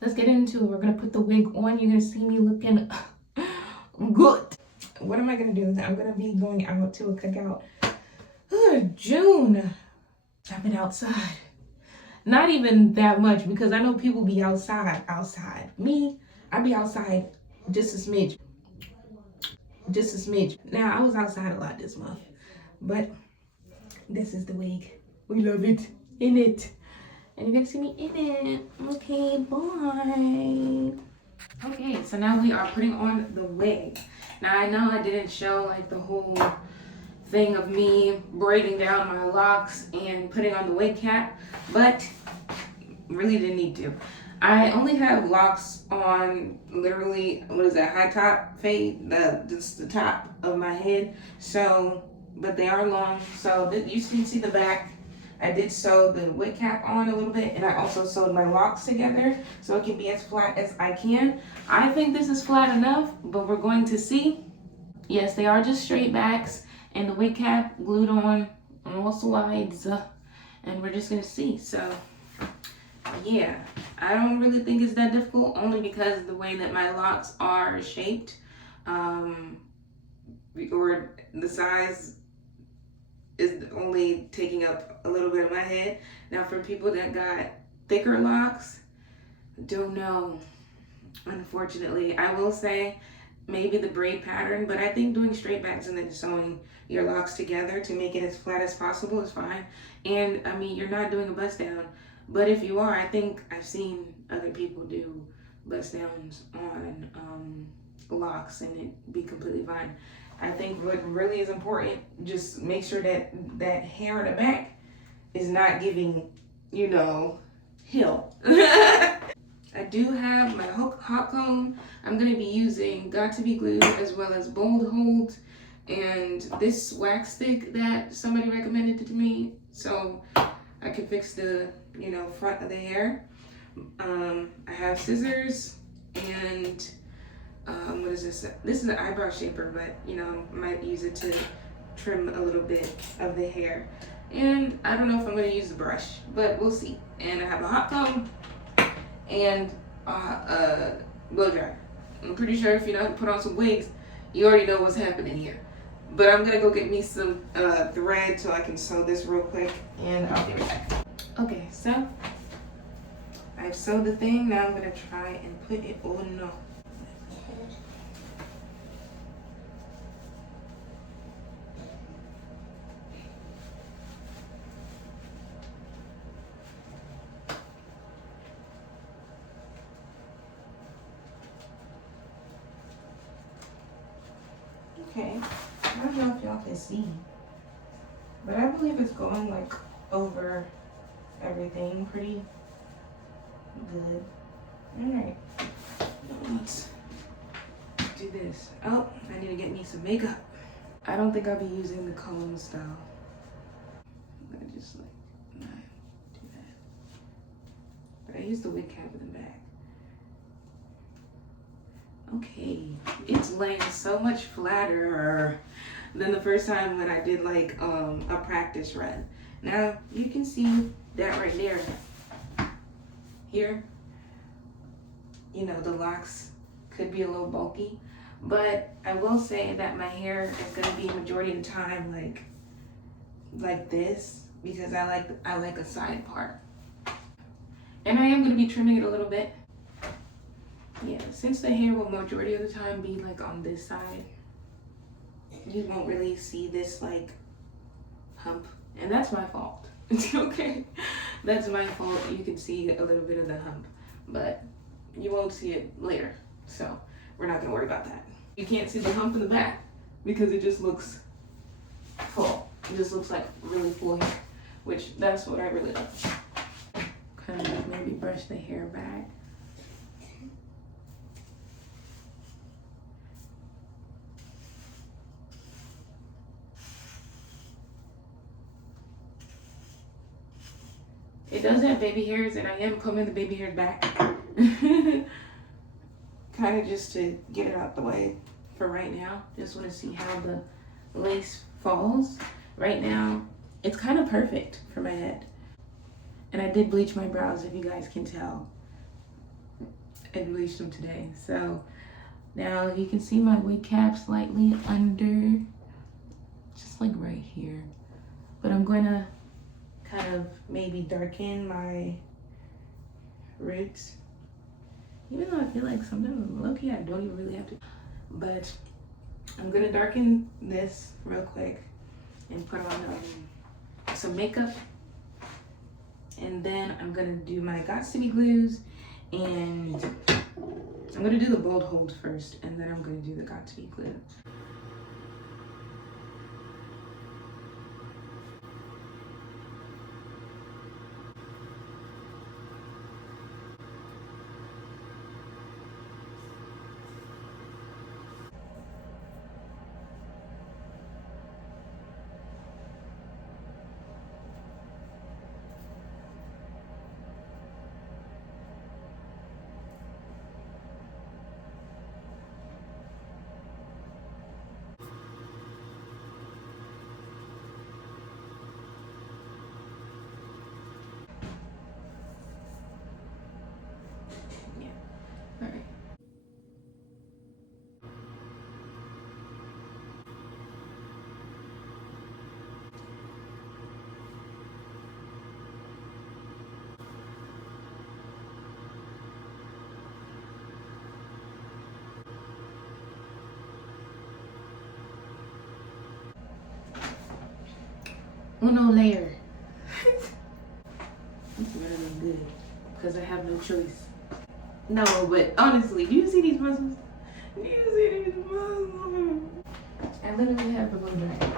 let's get into it. We're gonna put the wig on. You're gonna see me looking good. What am I gonna do? I'm gonna be going out to a cookout. June. I've been outside. Not even that much because I know people be outside. Me, I be outside just a smidge. Just a smidge. Now, I was outside a lot this month, but this is the wig. We love it. In it. And you're gonna see me in it. Okay, bye. Okay, so now we are putting on the wig. Now, I know I didn't show like the whole thing of me braiding down my locks and putting on the wig cap, but really didn't need to. I only have locks on literally, what is that, high top fade, just the top of my head. So, but they are long. So you can see the back. I did sew the wig cap on a little bit, and I also sewed my locks together so it can be as flat as I can. I think this is flat enough, but we're going to see. Yes, they are just straight backs, and the wig cap glued on all sides, and we're just gonna see. So yeah, I don't really think it's that difficult, only because the way that my locks are shaped, or the size is only taking up a little bit of my head. Now for people that got thicker locks, don't know, unfortunately. I will say maybe the braid pattern, but I think doing straight backs and then sewing your locks together to make it as flat as possible is fine. And I mean, you're not doing a bust down, but if you are, I think I've seen other people do bust downs on locks and it be completely fine. I think what really is important, just make sure that that hair in the back is not giving, hill. I do have my hot comb. I'm going to be using Got To Be Glue as well as Bold Hold and this wax stick that somebody recommended to me so I can fix the, front of the hair. I have scissors and what is this? This is an eyebrow shaper, but I might use it to trim a little bit of the hair. And I don't know if I'm going to use the brush, but we'll see. And I have a hot comb and a blow dryer. I'm pretty sure if you know how to put on some wigs, you already know what's happening here. But I'm gonna go get me some thread so I can sew this real quick, and I'll be right back. Okay, so I've sewed the thing. Now I'm gonna try and put it on. Okay, I don't know if y'all can see, but I believe it's going like over everything pretty good. All right, let's do this. Oh, I need to get me some makeup. I don't think I'll be using the comb style. I'm gonna just like not do that. But I use the wig cap in the back. Okay, it's laying so much flatter than the first time when I did like a practice run. Now you can see that right there. Here, the locks could be a little bulky, but I will say that my hair is gonna be majority of the time like this because I like a side part, and I am gonna be trimming it a little bit. Yeah, since the hair will majority of the time be like on this side, you won't really see this like hump, and that's my fault. Okay, that's my fault. You can see a little bit of the hump, but you won't see it later, so we're not gonna worry about that. You can't see the hump in the back because it just looks full. It just looks like really full hair, which that's what I really love. Kind of maybe brush the hair back. It does have baby hairs, and I am combing the baby hairs back. Kind of just to get it out the way for right now. Just want to see how the lace falls. Right now, it's kind of perfect for my head. And I did bleach my brows, if you guys can tell. and bleached them today. So now you can see my wig cap slightly under, just like right here. But I'm going to kind of maybe darken my roots. Even though I feel like sometimes low-key I don't even really have to. But I'm going to darken this real quick and put on some makeup. And then I'm going to do my Gots to Be glues. And I'm going to do the bold hold first. And then I'm going to do the Got to Be glue. All right. Uno layer. It's better than good because I have no choice. No, but honestly, do you see these muscles? Do you see these muscles? I literally have to blow dry.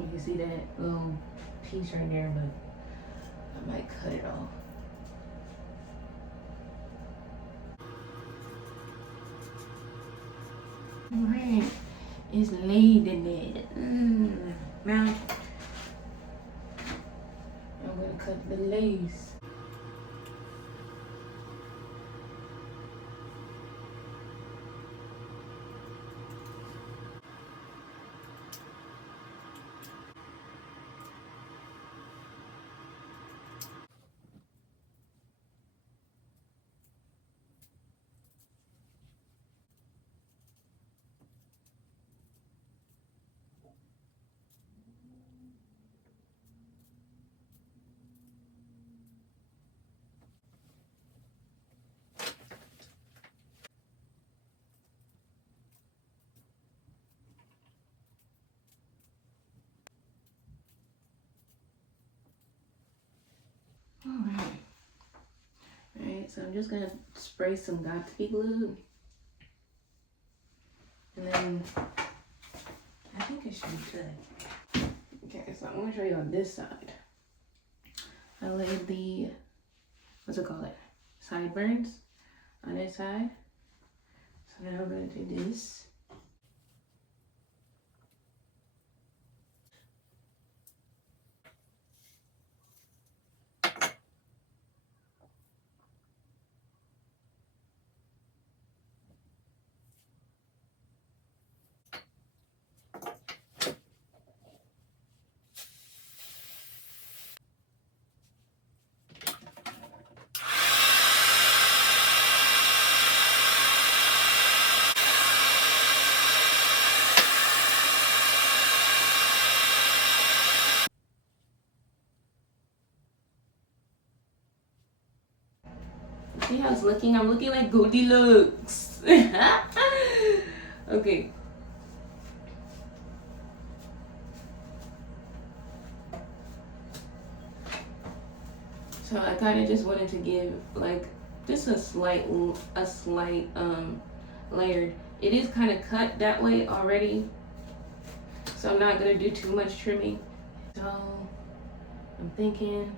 You can see that little piece right there, but I might cut it off. Alright, it's laid in it. Now, I'm gonna cut the lace. Alright, so I'm just gonna spray some Got to Be glue. And then I think it should be good. Okay, so I'm gonna show you on this side. I laid the, what's it called? Sideburns on this side. So now I'm gonna do this. See how it's looking? I'm looking like Goldilocks. Okay. So I kind of just wanted to give like just a slight layered. It is kind of cut that way already, so I'm not gonna do too much trimming. So I'm thinking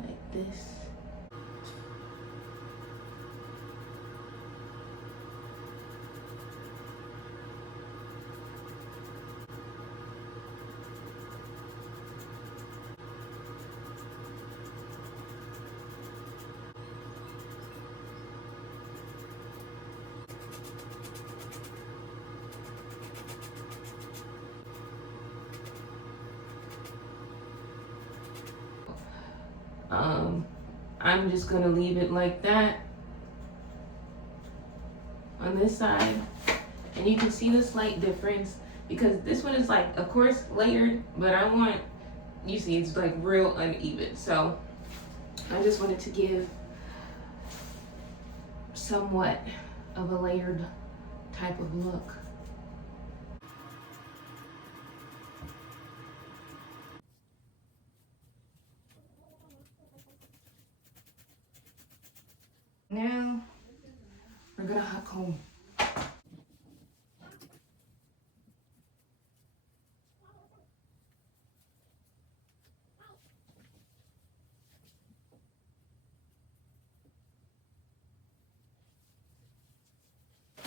like this. I'm just gonna leave it like that on this side, and you can see the slight difference because this one is like, of course, layered, but I want, you see, it's like real uneven. So I just wanted to give somewhat of a layered type of look. Now we're gonna hot comb.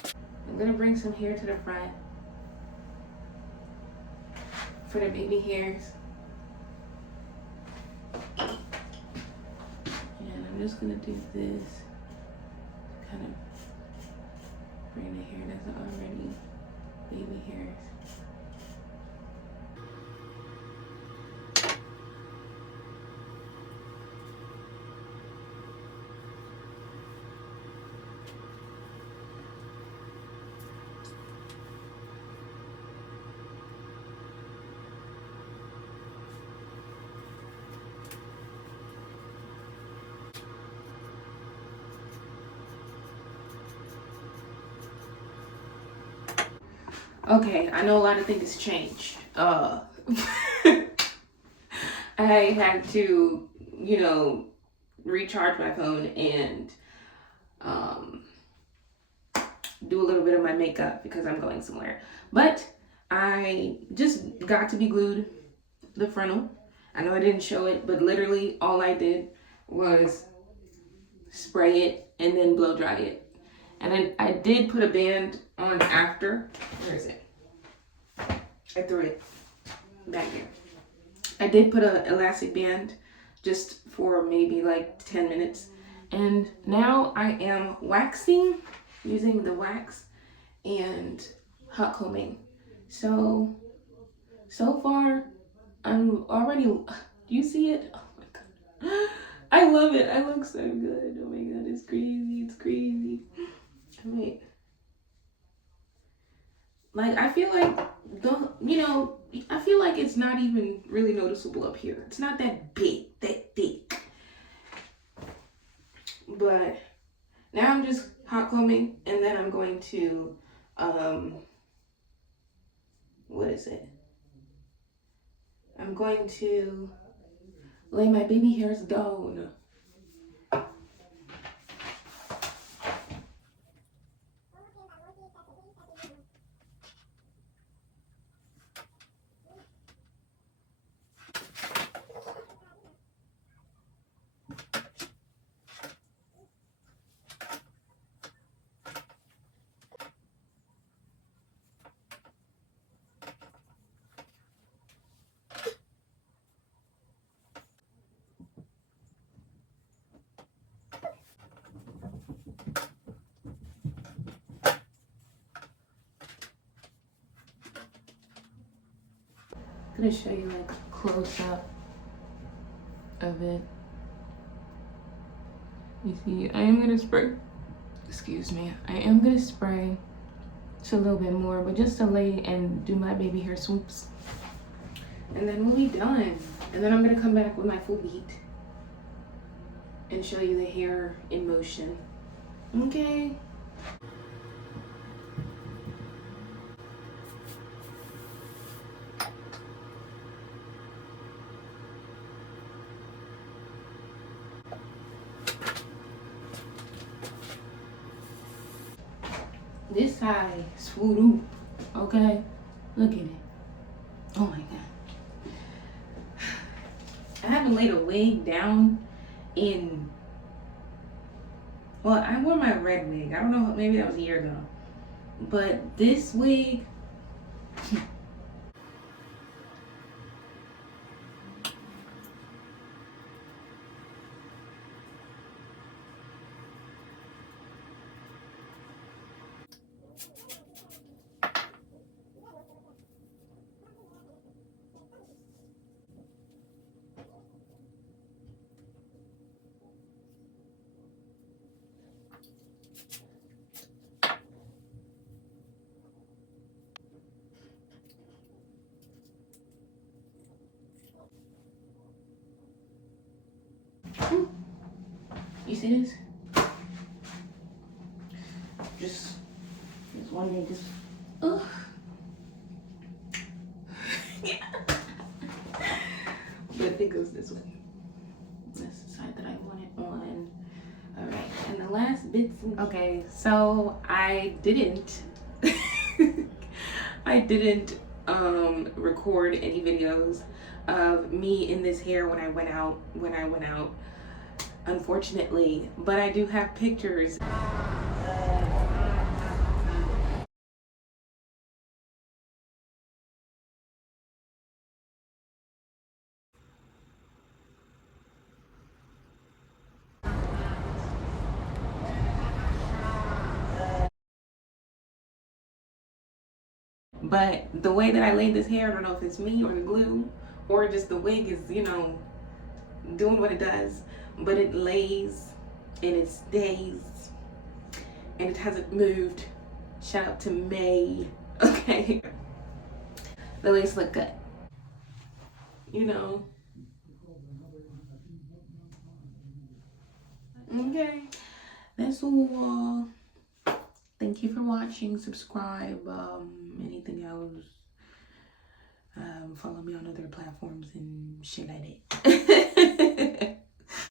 I'm gonna bring some hair to the front for the baby hairs. And I'm just gonna do this, kind of bring the hair that's already baby hairs. Okay, I know a lot of things changed. I had to, you know, recharge my phone and do a little bit of my makeup because I'm going somewhere. But I just got to be glued the frontal. I know I didn't show it, but literally all I did was spray it and then blow dry it. And then I did put a band on after. Where is it? I threw it back here. I did put an elastic band just for maybe like 10 minutes. And now I am waxing, using the wax and hot combing. So far, I'm already, do you see it? Oh my God. I love it. I look so good. Oh my God, it's crazy. It's crazy. Wait. Like, I feel like, I feel like it's not even really noticeable up here. It's not that big, that thick. But now I'm just hot combing, and then I'm going to, what is it? I'm going to lay my baby hairs down. I'm gonna show you like a close up of it. You see, I am gonna spray, excuse me, I am gonna spray just a little bit more, but just to lay and do my baby hair swoops. and then we'll be done. And then I'm gonna come back with my full beat and show you the hair in motion. Okay. This side, swoop, okay? Look at it. Oh my God. I haven't laid a wig down in, well, I wore my red wig. I don't know, maybe that was a year ago. But this wig, you see this? Just one day, just, ugh. But I think it goes this way. That's the side that I want it on. All right, and the last bits. Okay, so I didn't record any videos of me in this hair when I went out, unfortunately, but I do have pictures. But the way that I laid this hair, I don't know if it's me or the glue or just the wig is, you know, doing what it does, but it lays and it stays and it hasn't moved. Shout out to May. Okay. The lace look good. You know. Okay. That's all. Thank you for watching. Subscribe. Anything else? Follow me on other platforms and shit like that.